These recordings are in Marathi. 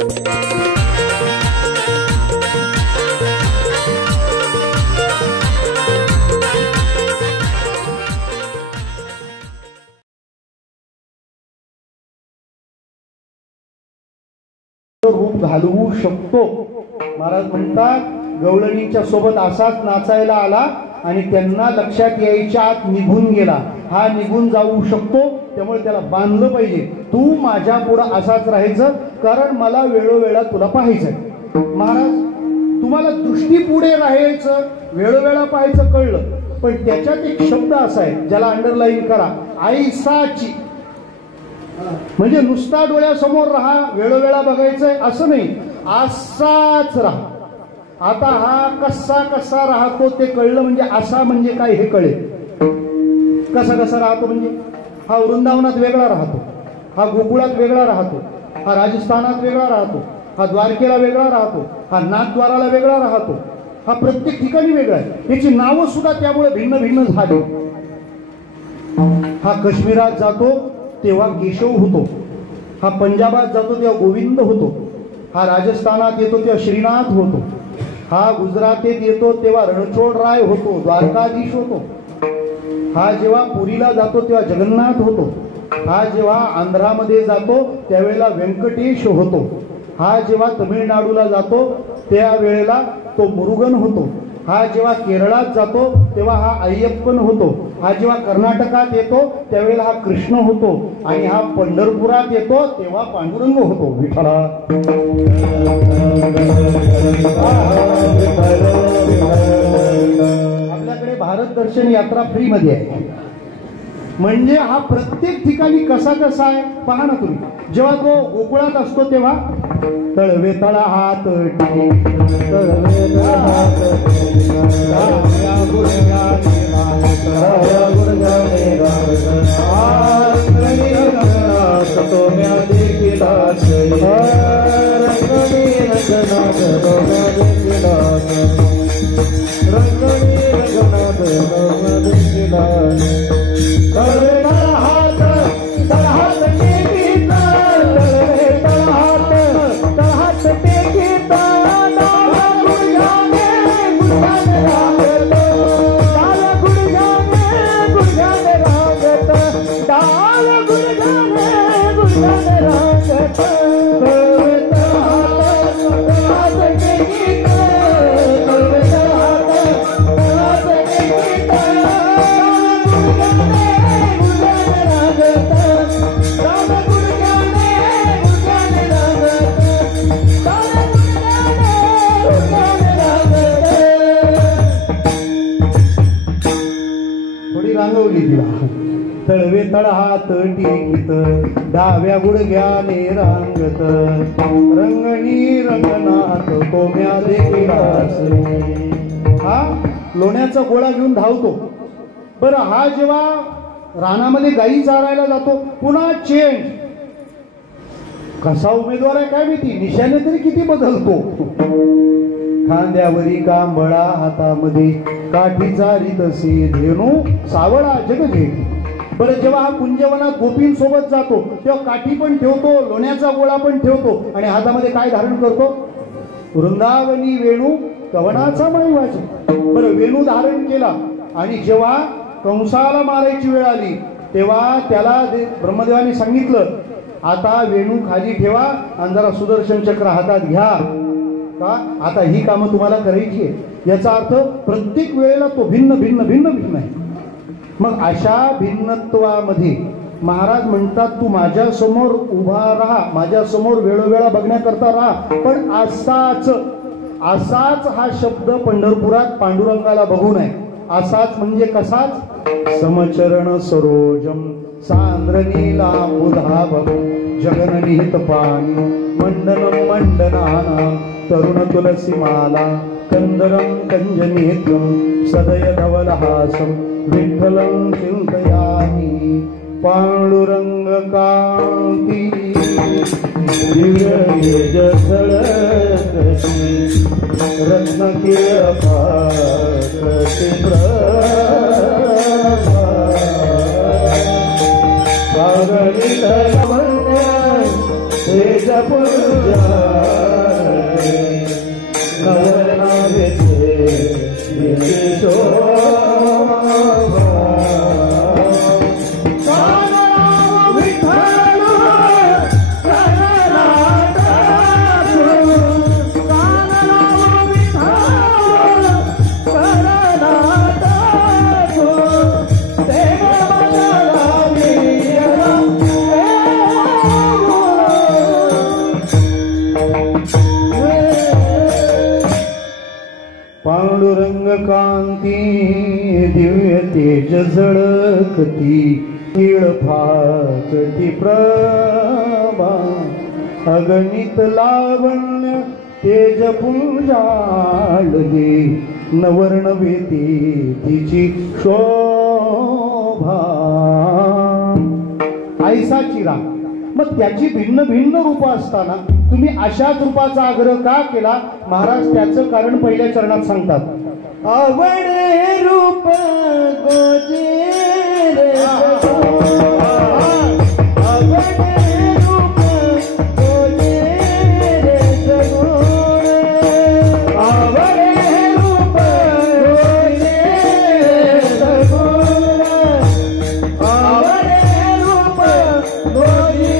रूप घालवू शकतो. महाराज म्हणतात गवळणीच्या सोबत असाच नाचायला आला आणि त्यांना लक्षात यायच्या आत निघून गेला. हा निघून जाऊ शकतो, त्यामुळे त्याला बांधलं पाहिजे. तू माझ्या पुढं असाच राहायचं, कारण मला वेळोवेळा तुला पाहायचंय. महाराज तुम्हाला दृष्टी पुढे राहायचं, वेळोवेळा पाहायचं कळलं, पण त्याच्यात एक शब्द असा आहे ज्याला अंडरलाईन करा, ऐसाची. म्हणजे नुसता डोळ्यासमोर राहा, वेळोवेळा बघायचंय असं नाही, असाच राहा. आता हा कसा कसा राहतो ते कळलं, म्हणजे असा म्हणजे काय हे कळेल. कसा कसा राहतो म्हणजे हा वृंदावनात वेगळा राहतो, हा गोकुळात वेगळा राहतो, हा राजस्थानात वेगळा राहतो, हा द्वारकेला वेगळा राहतो, हा नाथद्वाराला वेगळा राहतो, हा प्रत्येक ठिकाणी वेगळा आहे. याची नावं सुद्धा त्यामुळे भिन्न भिन्न झाली. हा काश्मीरात जातो तेव्हा केशव होतो, हा पंजाबात जातो तेव्हा गोविंद होतो, हा राजस्थानात येतो तेव्हा श्रीनाथ होतो, हा गुजरातेत येतो तेव्हा रणछोड राय होतो, द्वारकाधीश होतो, हा जेव्हा पुरीला जातो तेव्हा जगन्नाथ होतो, हा जेव्हा आंध्रामध्ये जातो त्यावेळेला व्यंकटेश होतो, हा जेव्हा तमिळनाडूला जातो त्यावेळेला तो मुरुगन होतो, हा जेव्हा केरळात जातो तेव्हा हा अय्यप्पन होतो, हा जेव्हा कर्नाटकात येतो त्यावेळेला हा कृष्ण होतो, आणि हा पंढरपुरात येतो तेव्हा पांडुरंग होतो. विठ्ठला आपल्याकडे भारत दर्शन यात्रा फ्री मध्ये आहे. म्हणजे हा प्रत्येक ठिकाणी कसा कसा आहे पहा ना तुम्ही. जेव्हा तो गोकुळात असतो तेव्हा तळवे तळा हात तळवे तळहात टिकीत डाव्या गुडघ्याने रांगत रंगणी रंगनाथ कोम्या देखील. हा लोण्याचा गोळा घेऊन धावतो. बरं हा जेव्हा रानामध्ये गाई चारायला जातो पुन्हा चेंज. कसा उमेदवार आहे काय माहिती, निशाने तरी किती बदलतो. खांद्यावरी कांबळा हातामध्ये काठीचा रितसी धेनू सावळा जगजेठी. बरं जेव्हा हा कुंजवनात गोपींसोबत जातो तेव्हा काठी पण ठेवतो, लोण्याचा गोळा पण ठेवतो, आणि हातामध्ये काय धारण करतो, वृंदावनी वेणू कवनाचा माई वाजे. बरं वेणू धारण केला, आणि जेव्हा कंसाला मारायची वेळ आली तेव्हा त्याला ब्रह्मदेवाने सांगितलं आता वेणू खाली ठेवा आणि जरा सुदर्शन चक्र हातात घ्या, का आता ही कामं तुम्हाला करायची आहे. याचा अर्थ प्रत्येक वेळेला तो भिन्न भिन्न भिन्न भिन्न आहे. मग अशा भिन्नत्वामध्ये महाराज म्हणतात तू माझ्या समोर उभा राहा, माझ्या समोर वेळोवेळा बघण्याकरता राहा, पण असाच असाच हा शब्द पंढरपुरात पांडुरंगाला बघू नये. असाच म्हणजे कसाच, समचरण सरोजम सांद्रनीला बुधाभम जगननिहित पाणी मंडनम मंडनाना तरुण तुलसी माला कंदरम कंजनेत्रम सदय धवलहासम विठ्ठलं चिंतयामि पांडुरंग कांती दिव्य जसळकशी रत्नकिरपाकटी प्रभा तेज पुंजा नवरना भेटे शोभा पांडुरंग कांती दिव्य तेज झळकती तीळ फाकती प्रभा अगणित लावण्य तेज पुंजाळली नवर्ण वेती तिची शोभा ऐसा चिरा मग त्याची भिन्न भिन्न रूप असताना तुम्ही अशाच रूपाचा आग्रह का केला महाराज त्याचं कारण पहिल्या चरणात सांगतात आवडे रूप गोजे रे आवडे रूप गोजे रे सगुण आवडे रूप गोजे सगुण आवडे रूप गोजे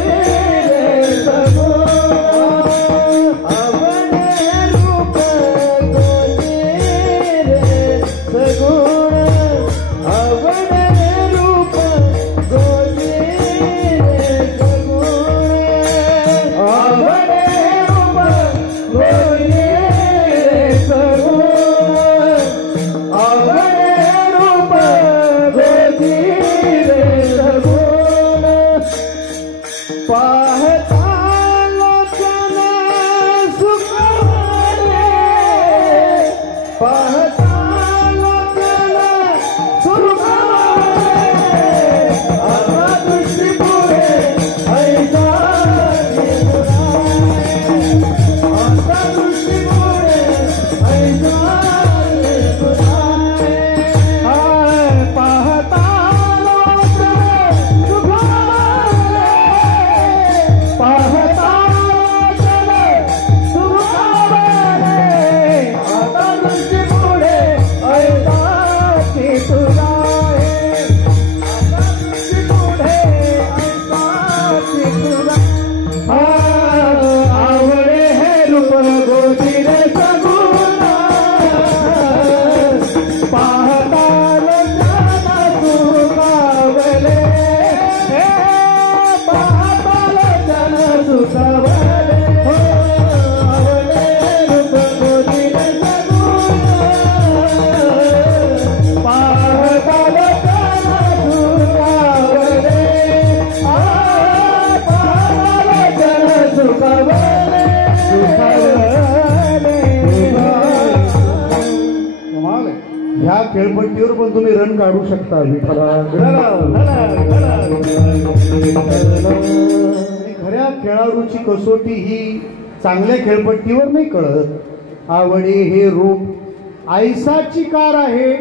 ह्या खेळपट्टीवर पण तुम्ही रन काढू शकता खऱ्या खेळाडूची कसोटी ही चांगल्या खेळपट्टीवर नाही कळत आवडे हे रूप ऐसाची कार आहे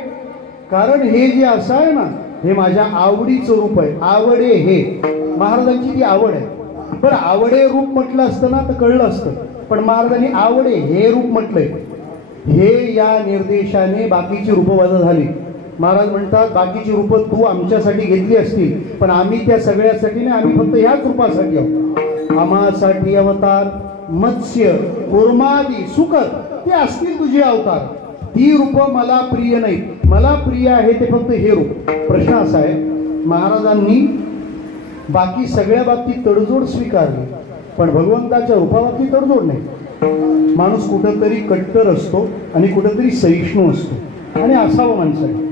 कारण हे जे असं आहे ना हे माझ्या आवडीचं रूप आहे आवडे हे महाराजांची ती आवड आहे पण आवडे रूप म्हटलं असतं ना तर कळलं असतं पण महाराजांनी आवडे हे रूप म्हटलंय हे या निर्देशाने बाकीची रूपं वजा झाली महाराज म्हणतात बाकीची रूपं तू आमच्यासाठी घेतली असतील पण आम्ही त्या सगळ्यासाठी नाही आम्ही फक्त ह्याच रूपासाठी आहोत आम्हासाठी अवतार मत्स्य कुर्मादी सुकर ते असतील तुझे अवतार ती रूपं मला प्रिय नाही मला प्रिय आहे ते फक्त हे रूप प्रश्न असा आहे महाराजांनी बाकी सगळ्या बाबतीत तडजोड स्वीकारली पण भगवंताच्या रूपाबाबतीत तडजोड नाही माणूस कुठंतरी कट्टर असतो आणि कुठंतरी सहिष्णू असतो आणि असावं माणसाने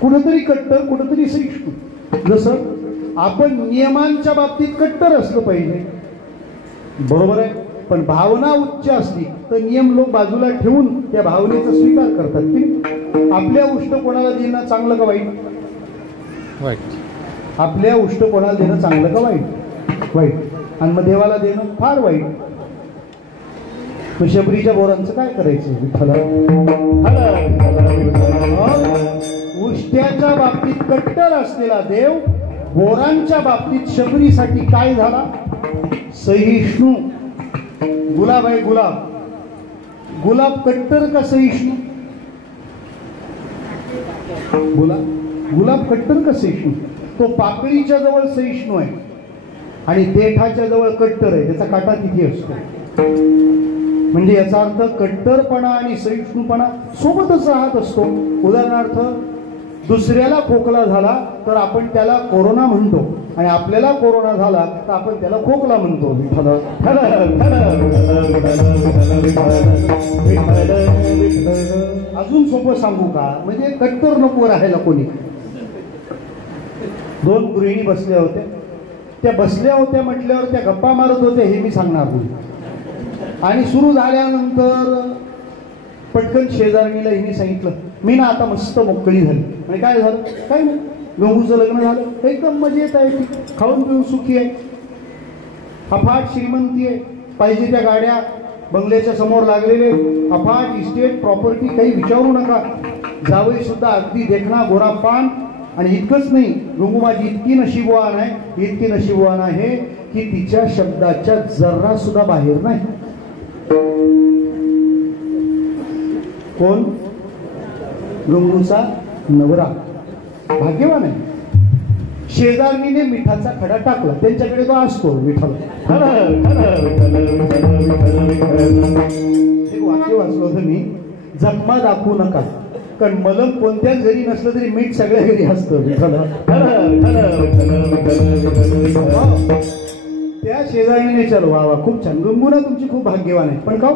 कुठंतरी कट्टर कुठंतरी सहिष्णू जसं आपण नियमांच्या बाबतीत कट्टर असलं पाहिजे बरोबर आहे पण भावना उच्च असली तर नियम लोक बाजूला ठेवून त्या भावनेचा स्वीकार करतात की आपल्या उष्ट कोणाला देणं चांगलं का वाईट आपल्या उष्ट कोणाला देणं चांगलं का वाईट आणि मग देवाला देणं फार वाईट शबरीच्या बोरांचं काय करायचं उष्ट्याच्या बाबतीत कट्टर असलेला देव पोरांच्या बाबतीत शबरीसाठी काय झाला? सहिष्णू. गुलाब आहे गुलाब. गुलाब कट्टर का सहिष्णू? गुलाब कट्टर का सहिष्णू? तो पाकळीच्या जवळ सहिष्णू आहे आणि देठाच्या जवळ कट्टर आहे. त्याचा काटा किती असतो? म्हणजे याचा अर्थ कट्टरपणा आणि सहिष्णूपणा सोबतच राहत असतो. उदाहरणार्थ दुसऱ्याला खोकला झाला तर आपण त्याला कोरोना म्हणतो आणि आपल्याला कोरोना झाला तर आपण त्याला खोकला म्हणतो. अजून सोपं सांगू का? म्हणजे कट्टर नको राहायला कोणी. दोन गृहिणी बसल्या होत्या. त्या बसल्या होत्या म्हटल्यावर त्या गप्पा मारत होत्या हे मी सांगणार नाही. आणि सुरू झाल्यानंतर पटकन शेजारणीला हिने सांगितलं, मी ना आता मस्त मोकळी झाली. म्हणजे काय झालं? काय नाही, गंगूचं लग्न झालं, एकदम मजेत आहे, ती खाऊन पिऊन सुखी आहे, अफाट श्रीमंती आहे, पाहिजे त्या गाड्या बंगल्याच्या समोर लागलेले, अफाट इस्टेट प्रॉपर्टी, काही विचारू नका. जावई सुद्धा अगदी देखणा गोरा पान. आणि इतकंच नाही, गंगू माझी इतकी नशीबवान आहे, इतकी नशीबवान आहे की तिच्या शब्दाच्या जर्रा सुद्धा बाहेर नाही. कोण? गंगूचा नवरा. भाग्यवान आहे. शेजारणीने मिठाचा खडा टाकला, त्यांच्याकडे तो असतो मिठाला. एक वाक्य वाचलं होतं मी, जखमा दाखवू नका, कारण मलम कोणत्याच घरी नसलं तरी मीठ सगळ्या घरी असतं मिठाला. त्या शेजारीने विचारलं, वा वा खूप छान, गंगूना तुमची खूप भाग्यवान आहे. पण का?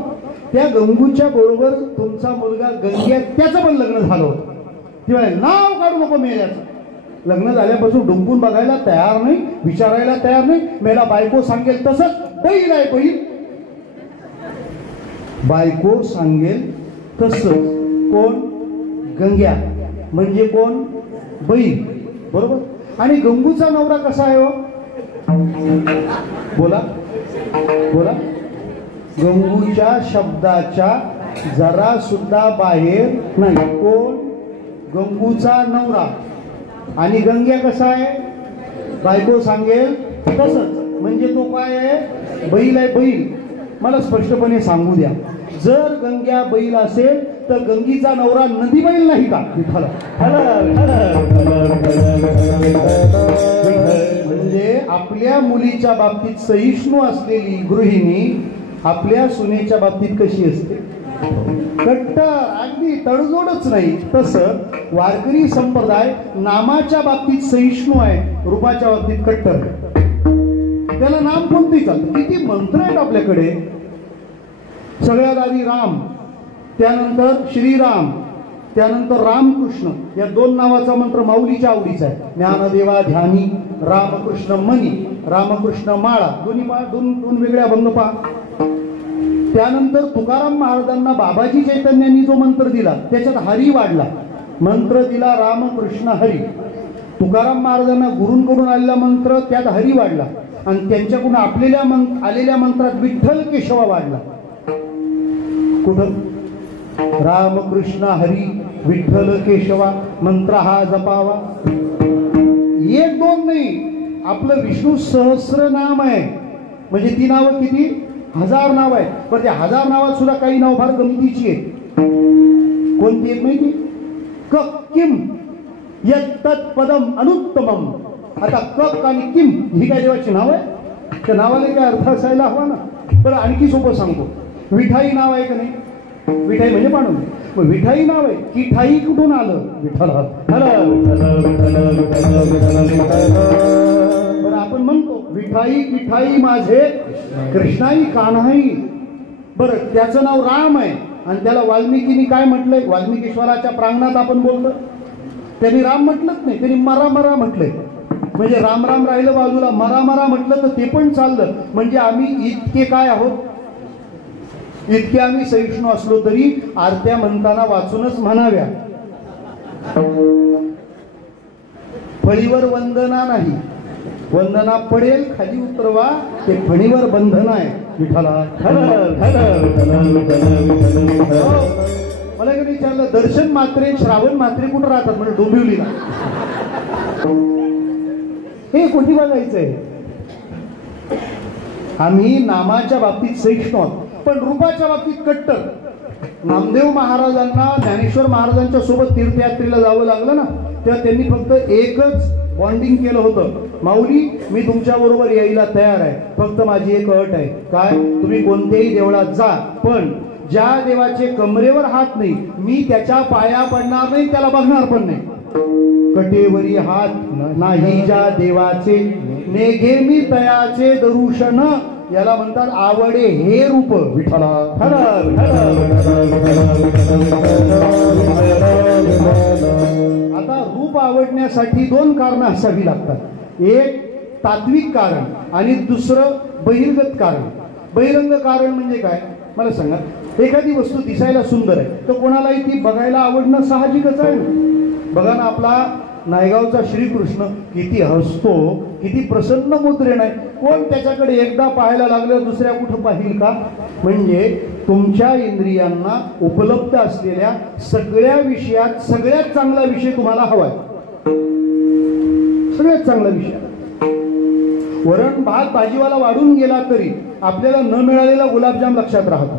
त्या गंगूच्या बरोबर तुमचा मुलगा गंग्या, त्याचं पण लग्न झालं होतं. तेव्हा नाव काढू नको मेल्याचं. लग्न झाल्यापासून डुंबून बघायला तयार नाही, विचारायला तयार नाही. मेला बायको सांगेल तसंच. बैल आहे बैल. बायको सांगेल तसंच. कोण? गंग्या. म्हणजे कोण? बैल. बरोबर. आणि गंगूचा नवरा कसा आहे हो? बोला बोला. गंगूच्या शब्दाच्या जरा सुद्धा बाहेर नाही. कोण? गंगूचा नवरा. आणि गंग्या कसा आहे? बायको सांगेल तसंच. म्हणजे तो काय आहे? बैल आहे बैल. मला स्पष्टपणे सांगू द्या, जर गंग्या बैल असेल तर गंगीचा नवरा नदी बैल नाही का? म्हणजे आपल्या मुलीच्या बाबतीत सहिष्णू असलेली गृहिणी आपल्या सुनेच्या बाबतीत कशी असते? कट्टर, अगदी तडजोडच नाही. तसं वारकरी संप्रदाय नामाच्या बाबतीत सहिष्णू आहे, रूपाच्या बाबतीत कट्टर. त्याला नाम कोणतेही चालतं. किती मंत्र आहेत आपल्याकडे. सगळ्यात आधी राम, त्यानंतर श्रीराम, त्यानंतर रामकृष्ण. या दोन नावाचा मंत्र माऊलीच्या आवडीचा आहे. ज्ञानदेवा ध्यानी रामकृष्ण मनी, रामकृष्ण माळा. दोन वेगळ्या अभंग पहा. त्यानंतर तुकाराम महाराजांना बाबाजी चैतन्यांनी जो मंत्र दिला त्याच्यात हरी वाढला. मंत्र दिला रामकृष्ण हरी. तुकाराम महाराजांना गुरूंकडून आलेला मंत्र त्यात हरी वाढला आणि त्यांच्याकडून आलेल्या मंत्रात विठ्ठल केशवा वाढला. कुठं? रामकृष्ण हरी विठ्ठल केशवा मंत्र हा जपावा. एक दोन नाही, आपलं विष्णू सहस्र नाम आहे. म्हणजे ती नावं किती? 1000 नाव आहेत. पण त्या 1000 नावात सुद्धा काही नाव फार गमतीची आहेत. कोणती आहेत माहिती? क किम यत्तत् पदम अनुत्तमम. आता क आणि किम ही काय देवाची नाव आहे? त्या नावाला काय अर्थ असायला हवा ना. पण आणखी सोपं सांगतो, विठाई नाव आहे का नाही? विठाई म्हणजे पाणून. मग विठाई नाव आहे. किठाई कुठून आलं? विठ्ठल. बरं आपण म्हणतो विठाई किठाई माझे कृष्णाई कान्हाई. बरं त्याचं नाव राम आहे आणि त्याला वाल्मिकीनी काय म्हटलंय? वाल्मिकेश्वराच्या प्रांगणात आपण बोलतो, त्यांनी राम म्हटलंच नाही, त्यांनी मरा मरा म्हटलंय. म्हणजे राम राम राहिलं बाजूला, मरा मरा म्हटलं तर ते पण चाललं. म्हणजे आम्ही इतके काय आहोत? इतके आम्ही सहिष्णू असलो तरी आरत्या म्हणताना वाचूनच म्हणाव्या. फळीवर वंदना नाही, वंदना पडेल खाली उतरवा, ते फणीवर बंधन आहे विठ्ठला. मला कधी विचारलं दर्शन मात्रे श्रावण मात्रे कुठं राहतात? म्हणजे डोंबिवलीला. हे कुठे बघायचंय? आम्ही नामाच्या बाबतीत सहिष्णू आहोत, पण रूपाच्या बाबतीत कट्टर. नामदेव महाराजांना ज्ञानेश्वर महाराजांच्या सोबत तीर्थयात्रेला जावं लागलं ना, तेव्हा त्यांनी फक्त एकच बॉन्डिंग केलं होतं, माऊली मी तुमच्या बरोबर यायला तयार आहे, फक्त माझी एक अट आहे. काय? तुम्ही कोणत्याही देवळात जा, पण ज्या देवाचे कमरेवर हात नाही मी त्याच्या पाया पडणार नाही, त्याला बघणार पण नाही. कटेवरी हात नाही ज्या देवाचे, नेघे मी तयाचे दरुशन, याला म्हणतात आवडे हे रूप विठ्ठला. आता रूप आवडण्यासाठी दोन कारणं असावी लागतात. एक तात्विक कारण आणि दुसरं बहिर्गत कारण. बहिरंग कारण म्हणजे काय मला सांगा? एखादी वस्तू दिसायला सुंदर आहे तर कोणालाही ती बघायला आवडणं साहजिकच आहे. बघा ना, आपला नायगावचा श्रीकृष्ण किती हसतो, किती प्रसन्न मुद्रेण आहे. कोण त्याच्याकडे एकदा पाहायला लागलं दुसऱ्या कुठं पाहिल का? म्हणजे तुमच्या इंद्रियांना उपलब्ध असलेल्या सगळ्या विषयात सगळ्यात चांगला विषय तुम्हाला हवाय. सगळ्यात चांगला विषय. वरण भात भाजीवाला वाढून गेला तरी आपल्याला न मिळालेला गुलाबजाम लक्षात राहतो,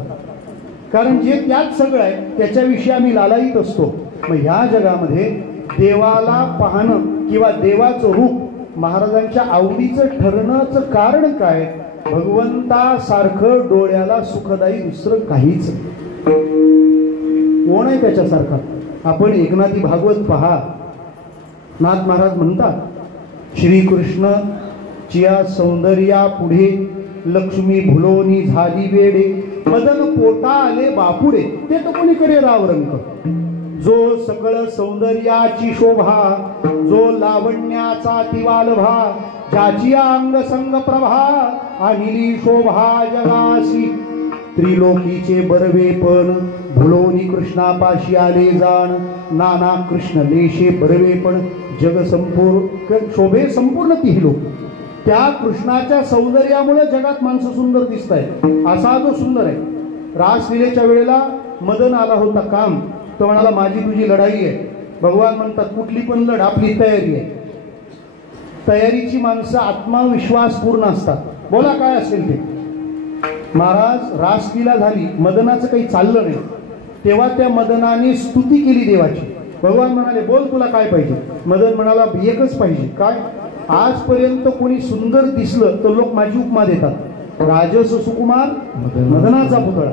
कारण जे त्यात सगळं आहे त्याच्याविषयी आम्ही लालायित असतो. मग ह्या जगामध्ये देवाला पाहणं किंवा देवाचं रूप महाराजांच्या आवडीचं ठरण्याचं कारण काय? भगवंतासारखं डोळ्याला सुखदायी दुसरं काहीच कोण आहे त्याच्यासारखा? आपण एकनाथी भागवत पहा. नाथ महाराज म्हणतात, श्रीकृष्ण चिया सौंदर्या पुढे लक्ष्मी भुलोनी झाली वेडे, मदन पोटा आले बापुडे, ते तर कोणीकडे रावरंग. जो सकळ सौंदर्याची शोभा, जो लावण्याचा तिवालभा, ज्याची अंग संग प्रभा, अनिली शोभा जगासी, त्रिलोकीचे बरवेपण, भुलोनी कृष्णापाशी आले जाण, नाना कृष्ण लेशे बरवेपण, जग संपूर्ण शोभे संपूर्ण ती लोक. त्या कृष्णाच्या सौंदर्यामुळे जगात माणसं सुंदर दिसत आहे. असा तो सुंदर आहे. रासलीलेच्या वेळेला मदन आला होता काम, तो म्हणाला माझी तुझी लढाई आहे. भगवान म्हणतात कुठली पण लढ, आपली तयारी आहे. तयारीची माणसं आत्मविश्वास पूर्ण असतात. बोला काय असेल ते. महाराज रासलीला झाली, मदनाचं काही चाललं नाही, तेव्हा त्या मदनाने स्तुती केली देवाची. भगवान म्हणाले बोल तुला काय पाहिजे? मदन म्हणाला एकच पाहिजे. काय? आजपर्यंत कोणी सुंदर दिसलं तर लोक माझी उपमा देतात, राजस सुकुमार मदनाचा पुतळा.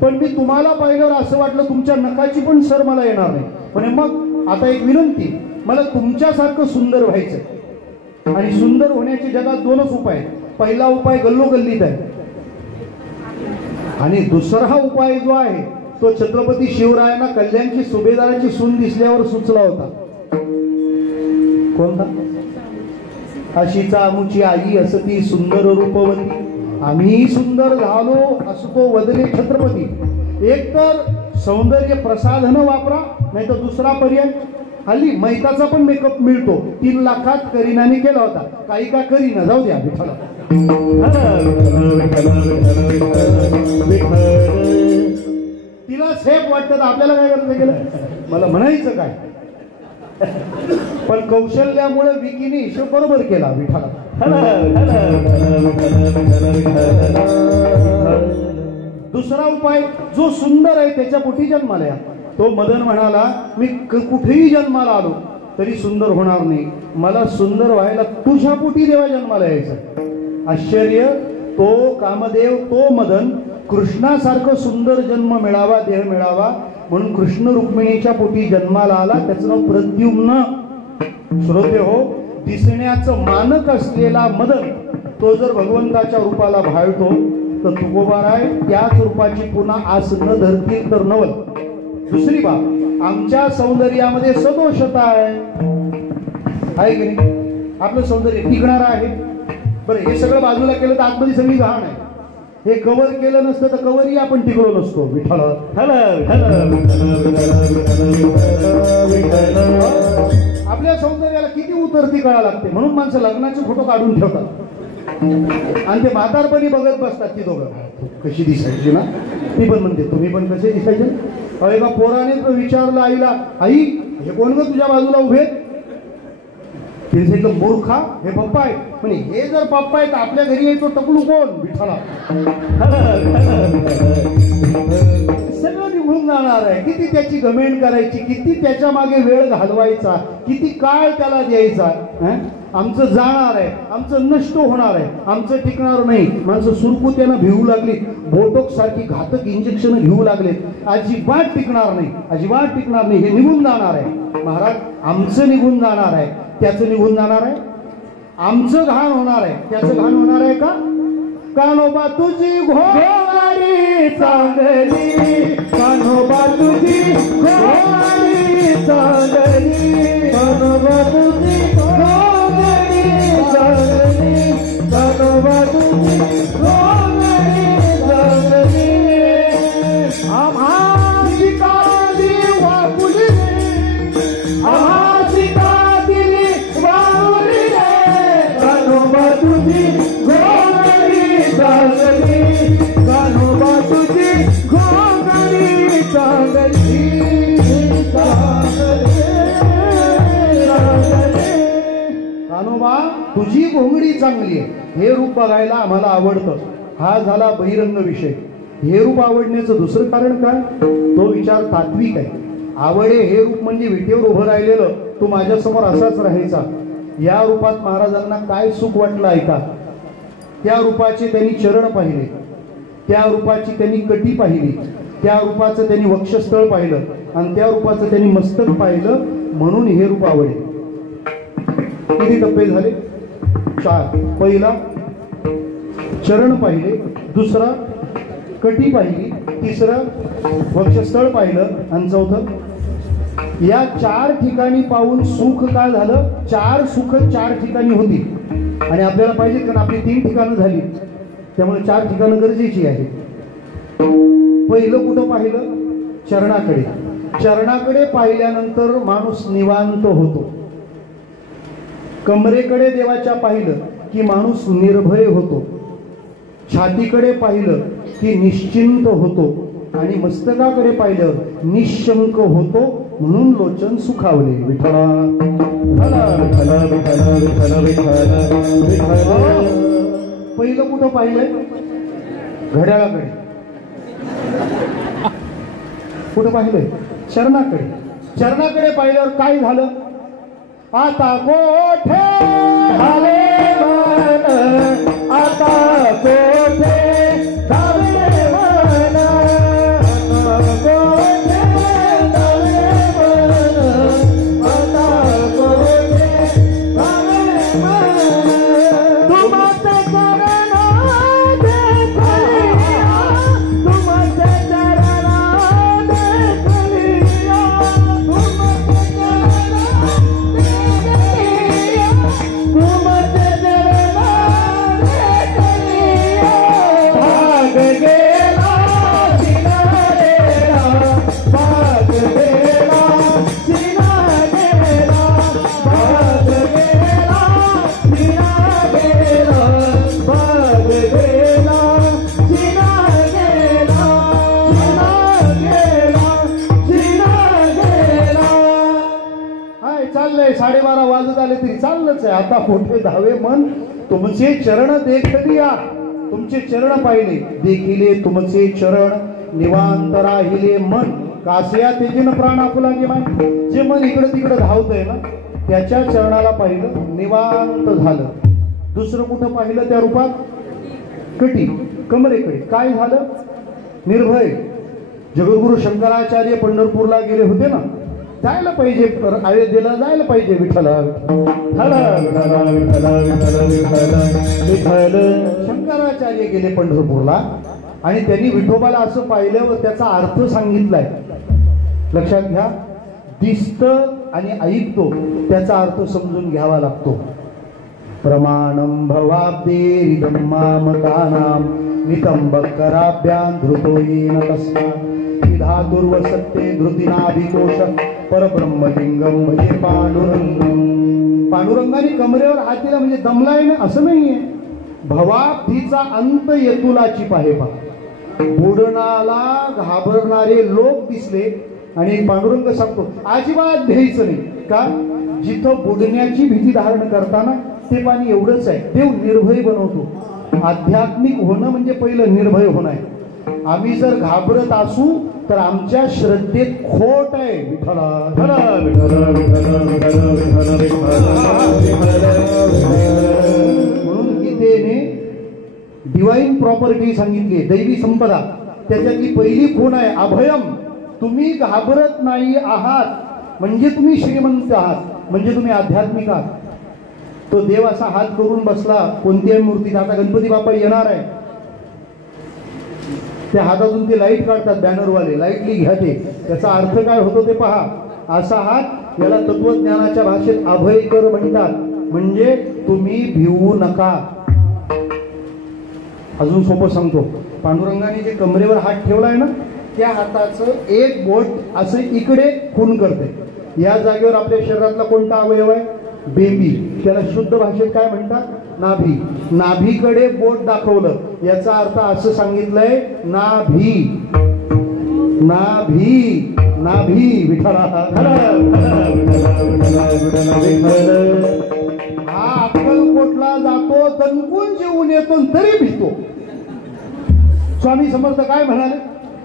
पण मी तुम्हाला पाहिल्यावर असं वाटलं तुमच्या नखाची पण सर मला येणार नाही. म्हणजे मग आता एक विनंती, मला तुमच्यासारखं सुंदर व्हायचं. आणि सुंदर होण्याचे जगात दोनच उपाय आहेत. पहिला उपाय गल्लोगल्लीत आहे, आणि दुसरा उपाय जो आहे तो छत्रपती शिवरायांना कल्याणची सुभेदाराची सून दिसल्यावर सुचला होता. कोणता? अशीचा आमुची आई असती सुंदर रूपवती, आम्ही सुंदर झालो असतो वदले छत्रपती. एक तर सौंदर्य प्रसाधन वापरा, नाही तर दुसरा पर्याय हल्ली मैताचा पण मेकअप मिळतो. 3 लाखात करीनाने केला होता, काही का करीना, जाऊ द्या विठ्ठला. तिला सेफ वाटतं, आपल्याला काय करायचं गेलं? मला म्हणायचं काय? पण कौशल्यामुळे विकीने हिशोब बरोबर केला विठ्ठला. दुसरा उपाय, जो सुंदर आहे त्याच्या पोटी जन्माला या. तो मदन म्हणाला मी कुठेही जन्माला आलो तरी सुंदर होणार नाही, मला सुंदर व्हायला तुझ्या पोटी देवा जन्माला यायचं. आश्चर्य. तो कामदेव, तो मदन कृष्णासारखं सुंदर जन्म मिळावा, देह मिळावा म्हणून कृष्ण रुक्मिणीच्या पोटी जन्माला आला. त्याचं नाव प्रद्युम्न. श्रोते हो, दिसण्याचं मानक असलेला मदन तो जर भगवंताच्या रूपाला भाळतो तर तुकोबाराय त्याच रूपाची पुन्हा आस न धरतील तर नवल. दुसरी बाब, आमच्या सौंदर्यामध्ये सदोषता आहे की नाही? आपलं सौंदर्य टिकणार आहे. बरं, हे सगळं बाजूला केलं तर आतमध्ये सगळी घाण आहे. हे कव्हर केलं नसतं तर कव्हरही आपण टिकलो नसतो विठ्ठल. आपल्या सौंदर्याला किती उतरती कळा लागते, म्हणून माणसं लग्नाचे फोटो काढून ठेवतात आणि ते म्हातारपणी बघत बसतात. ती दोघं कशी दिसायची ना, ती पण म्हणते तुम्ही पण कसे दिसायचे. एका पोराने विचारलं आईला, आई हे कोण ग तुझ्या बाजूला उभे? तिने सांगितलं मूर्खा हे पप्पा आहे म्हणे. हे जर पप्पा आहे तर आपल्या घरी यायचो टकलू कोण विठ्ठला. सगळं निघून जाणार आहे. किती त्याची गमेंट करायची, किती त्याच्या मागे वेळ घालवायचा, किती काळ त्याला द्यायचा. आमचं जाणार आहे, आमचं नष्ट होणार आहे, आमचं टिकणार नाही. माणसं सुरकुत्यानं भिवू लागली, बोटोक सारखी घातक इंजेक्शन घेऊ लागले. अजिबात टिकणार नाही, अजिबात टिकणार नाही. हे निघून जाणार आहे. महाराज आमचं निघून जाणार आहे, त्याचं निघून जाणार आहे. आमचं घाण होणार आहे, त्याचं घाण होणार आहे का. कान्होबा तुझी घोवारी चांगली, कान्होबा तुझी घोवारी चांगली, कान्होबा तुझी घोवारी चांगली, कान्होबा तुझी घोवारी चांगली. आम्हाची काली वापुली रे, आम्हाची काली वापुली रे, कान्होबा तुझी घोवारी चांगली, कान्होबा तुझी घोवारी चांगली, कान्होबा तुझी घोंगडी चांगली आहे. हे रूप बघायला आम्हाला आवडतं. हा झाला बहिरंग विषय. हे रूप आवडण्याचं दुसरं कारण काय, तो विचार तात्विक आहे. आवडे हे रूप म्हणजे विटेवर उभं राहिलेलं, तू माझ्यासमोर असाच राहायचा. या रूपात महाराजांना काय सुख वाटलं ऐका. त्या रूपाचे त्यांनी चरण पाहिले, त्या रूपाची त्यांनी कटी पाहिली, त्या रूपाचं त्यांनी वक्षस्थळ पाहिलं आणि त्या रूपाचं त्यांनी मस्तक पाहिलं. म्हणून हे रूप आवडे. किती टप्पे झाले, 4. पहिला चरण पाहिले, दुसरा कटी पाहिली, तिसरं वक्षस्थळ पाहिलं आणि चौथं. या 4 ठिकाणी पाहून सुख काय झालं. 4 सुख 4 ठिकाणी होती आणि आपल्याला पाहिजे कारण आपली 3 ठिकाणं झाली, त्यामुळे 4 ठिकाणं गरजेची आहे. पहिलं कुठं पाहिलं, चरणाकडे. चरणाकडे पाहिल्यानंतर माणूस निवांत होतो. कमरेकडे देवाच्या पाहिलं की माणूस निर्भय होतो. छातीकडे पाहिलं की निश्चिंत होतो आणि मस्तकाकडे पाहिलं निशंक होतो. म्हणून लोचन सुखावले. विठ्ठला पहिलं कुठं पाहिलंय, घड्याळाकडे. कुठं पाहिलंय, चरणाकडे. चरणाकडे पाहिल्यावर काय झालं, आता कोठे झाले मन, आता कोठे झाले मन, कोठे झाले मन, आता कोठे झाले मन. तुमचे चरण देखलिया, तुमचे चरण देखलिया, तुमचे चरण चाललंय. 12:30 वाजत आले तरी चाललंच आहे. आता मोठे धावे मन, तुमचे चरण देखलिया, तुमचे चरण पाहिले. देखिले तुमचे चरण, निवांत राहिले मन. कासया तेजीन प्राण आपुला गेला. जे मन इकडं तिकडं धावतंय ना, त्याच्या चरणाला पाहिलं, निवांत झालं. दुसरं कुठं पाहिलं त्या रूपात, कटी कमरेकडे. काय झालं, निर्भय. जगद्गुरु शंकराचार्य पंढरपूरला गेले होते ना, जायला पाहिजे, अयोध्येला जायला पाहिजे. विठ्ठला शंकराचार्य गेले पंढरपूरला आणि त्यांनी विठोबाला असं पाहिल्यावर त्याचा अर्थ सांगितलाय. लक्षात घ्या, दिसतं आणि ऐकतो त्याचा अर्थ समजून घ्यावा लागतो. प्रमाणं भवाब्देरिदं मामकानां नितंबकराभ्यां धृतो येन तस्मात् विधातुर्व सत्ये धृतिनाभिकोश परब्रह्मलिंगम भजे पांडुरंगम. पांडुरंगाने कमरेवर हात दिला म्हणजे दमलाय ना, असं नाहीये. भवाब्धीचा अंत येतुलाची पाहे पा. बुडणाला घाबरणारे लोक दिसले आणि पांडुरंग सांगतो अजिबात भ्यायचं नाही. का, जिथं बुडण्याची भीती धारण करताना ते पाणी एवढंच आहे. देव निर्भय बनवतो. आध्यात्मिक होणं म्हणजे पहिलं निर्भय होणं आहे. आम्ही जर घाबरत असू तर आमच्या श्रद्धेत खोट आहे. म्हणून गीतेने डिवाइन प्रॉपर्टी सांगितली, दैवी संपदा. त्याच्यातली पहिली खूण आहे अभयम. तुम्ही घाबरत नाही आहात म्हणजे तुम्ही श्रीमंत आहात, म्हणजे तुम्ही आध्यात्मिक आहात. तो देव असा हात करून बसला कोणत्याही मूर्तीत. आता गणपती बाप्पा येणार आहे, त्या हातातून ते लाईट काढतात बॅनरवाले, लाईटली घ्या ते. त्याचा अर्थ काय होतो ते पहा. असा हात, याला तत्वज्ञानाच्या भाषेत अभयकर म्हणतात, म्हणजे तुम्ही भिवू नका. अजून सोपं सांगतो. पांडुरंगाने जे कमरेवर हात ठेवलाय ना, त्या हाताचं एक बोट असं इकडे खून करते. या जागेवर आपल्या शरीरातला कोणता अवयव आहे? बेंबी. त्याला शुद्ध भाषेत काय म्हणतात? नाभी. नाभीकडे बोट दाखवलं, याचा अर्थ असं सांगितलंय, नाभी नाभी नाभी. विठ्ठला हा अक्कलकोटला जातो, दणकून जेवून येतो तरी भीतो. स्वामी समर्थ काय म्हणाले?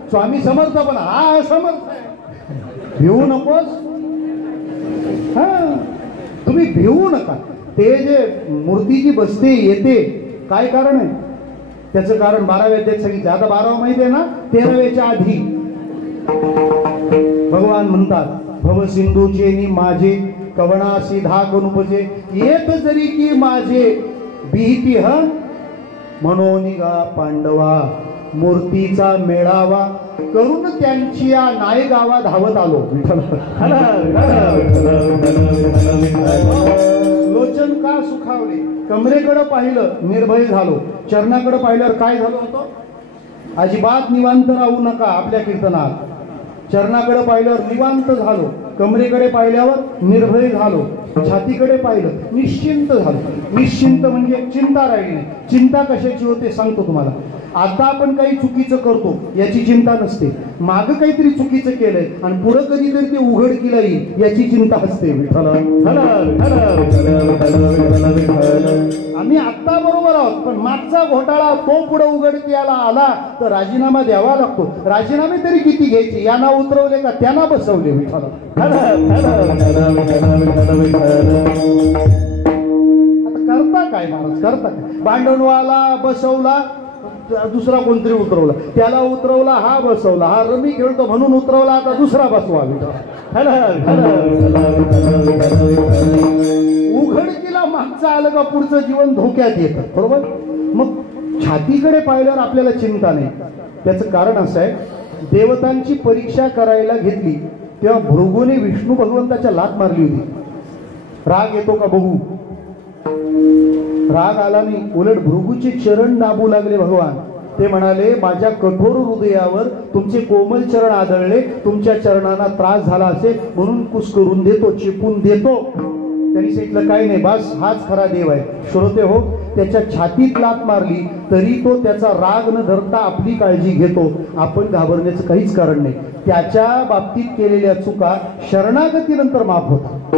स्वामी समर्थ पण हा समर्थ आहे. भिवू नकोस. हा, तुम्ही भिवू नका. ते जे मूर्तीची बसते येते, काय कारण आहे? त्याचं कारण 12व्या अध्यायात सांगितलं. आता 12वा माहिती आहे ना? 13व्याच्या आधी भगवान म्हणतात, भव सिंधूचे नि माझे कवणासी धाक अनुपजे, येत जरी की माझे भीती ह म्हणून गा पांडवा, मूर्तीचा मेळावा करून त्यांची या नायगावा धावत आलो. लोचन का सुखावले, कमरेकडे पाहिलं निर्भय झालो, चरणाकडे पाहिल्यावर काय झालं होतं? अजिबात निवांत राहू नका आपल्या कीर्तनात. चरणाकडे पाहिल्यावर निवांत झालो, कमरेकडे पाहिल्यावर निर्भय झालो, छातीकडे पाहिलं निश्चिंत झालो. निश्चिंत म्हणजे चिंता राहिली नाही. चिंता कशाची होते सांगतो तुम्हाला. आता आपण काही चुकीचं करतो याची चिंता नसते, मागं काहीतरी चुकीचं केलंय आणि पुढं कधीतरी ते उघडकीला येईल याची चिंता असते. आम्ही आत्ता बरोबर आहोत, पण मागचा घोटाळा तो पुढे उघडकीला आला तर राजीनामा द्यावा लागतो. राजीनामे तरी किती घ्यायचे? यांना उतरवले का त्यांना बसवले? आता करता काय महाराज, करता काय? भांडणवाला बसवला, दुसरा कोणतरी उतरवला, त्याला उतरवला, हा बसवला, हा रमी खेळतो म्हणून उतरवला, आता दुसरा बसवा. उघडकीला मागचं आलं का पुढचं जीवन धोक्यात येतं. बरोबर. मग छातीकडे पाहिल्यावर आपल्याला चिंता नाही. त्याचं कारण असं आहे, देवतांची परीक्षा करायला घेतली तेव्हा भृगूने विष्णू भगवंताच्या लाथ मारली होती. राग येतो का बघू. राग आला नाही, उलट भृगूचे चरण दाबू लागले भगवान. ते म्हणाले, माझ्या कठोर हृदयावर तुमचे कोमल चरण आदळले, तुमच्या चरणांना त्रास झाला असेल म्हणून कुस्करून देतो, चिपून देतो. त्यांनी सांगितलं काही नाही, बस हाच खरा देव आहे. श्रोते हो, त्याच्या छातीत लाथ मारली तरी तो त्याचा राग न धरता आपली काळजी घेतो. आपण घाबरण्याचं काहीच कारण नाही. त्याच्या बाबतीत केलेल्या चुका शरणागतीनंतर माफ होतात.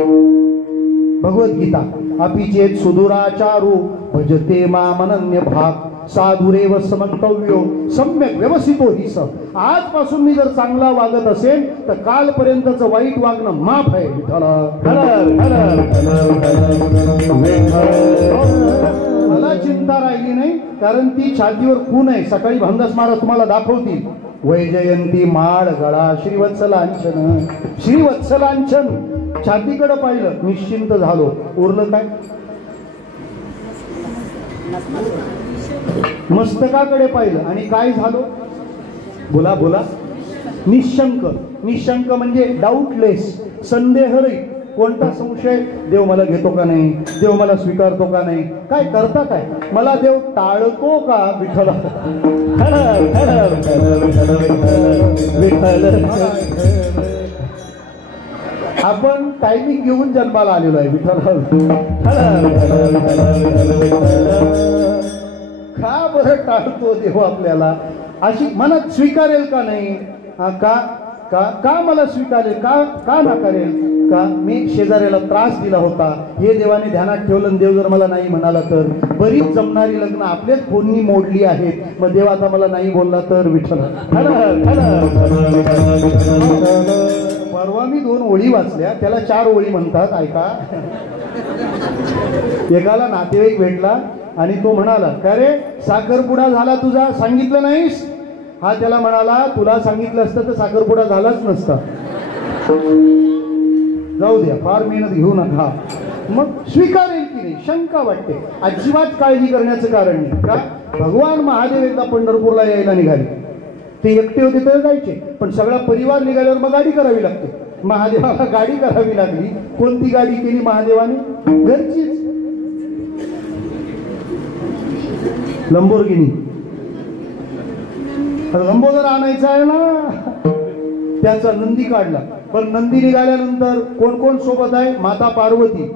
भगवद्गीता अपिचेत सुदुराचारू भजते मामनन्य भाग साधुरेव समक्तव्यो सम्यक व्यवस्थितो हि स. आजपासून मी जर चांगला वागत असेल तर कालपर्यंतचं वाईट वागणं माफ आहे. मला चिंता राहिली नाही, कारण ती छातीवर खून आहे. सकाळी भांगस महाराज तुम्हाला दाखवतील. वैजयंती माळ गळा श्रीवत्सलांछन, श्रीवत्सलांछन. छातीकडे पाहिलं, निश्चिंत झालो. उरलं काय? मस्तकाकडे पाहिलं आणि काय झालो? बोला बोला. निशंक. निशंक म्हणजे डाऊटलेस, संदेहरहित. कोणता संशय? देव मला घेतो का नाही, देव मला स्वीकारतो का नाही, काय करता काय, मला देव टाळतो का? विठ्ठल आपण टायमिंग घेऊन जन्माला आलेलो आहे. विठ्ठल का बरं टाळतो देव आपल्याला? अशी मनात स्वीकारेल का नाही? का का का मला स्वीकारेल, का का नाकारेल? का मी शेजाऱ्याला त्रास दिला होता, हे देवाने ध्यानात ठेवलं आणि देव जर मला नाही म्हणाला तर. बरीच जमणारी लग्न आपल्याच फोननी मोडली आहेत, मग देव आता मला नाही बोलला तर. विठ्ठल परवा मी 2 ओळी वाचल्या, त्याला 4 ओळी म्हणतात. ऐका, एकाला नातेवाईक भेटला आणि तो म्हणाला, का रे साखरपुडा झाला तुझा, सांगितलं नाहीस? हा त्याला म्हणाला, तुला सांगितलं असतं तर साखरपुडा झालाच नसता. जाऊ द्या, फार मेहनत घेऊ नका. मग स्वीकारेल की नाही शंका वाटते. अजिबात काळजी करण्याचं कारण नाही. का भगवान महादेव एकदा पंढरपूरला यायला निघाले. ते एकटे होते तर जायचे, पण सगळा परिवार निघाल्यावर मग गाडी करावी लागते. महादेवाला गाडी करावी लागली. कोणती गाडी केली महादेवाने? घरचीच, लंबोर्गिनी. लंबोदर आणायचा आहे ना, त्याचा नंदी काढला. पण नंदी निघाल्यानंतर कोण कोण सोबत आहे? माता पार्वती,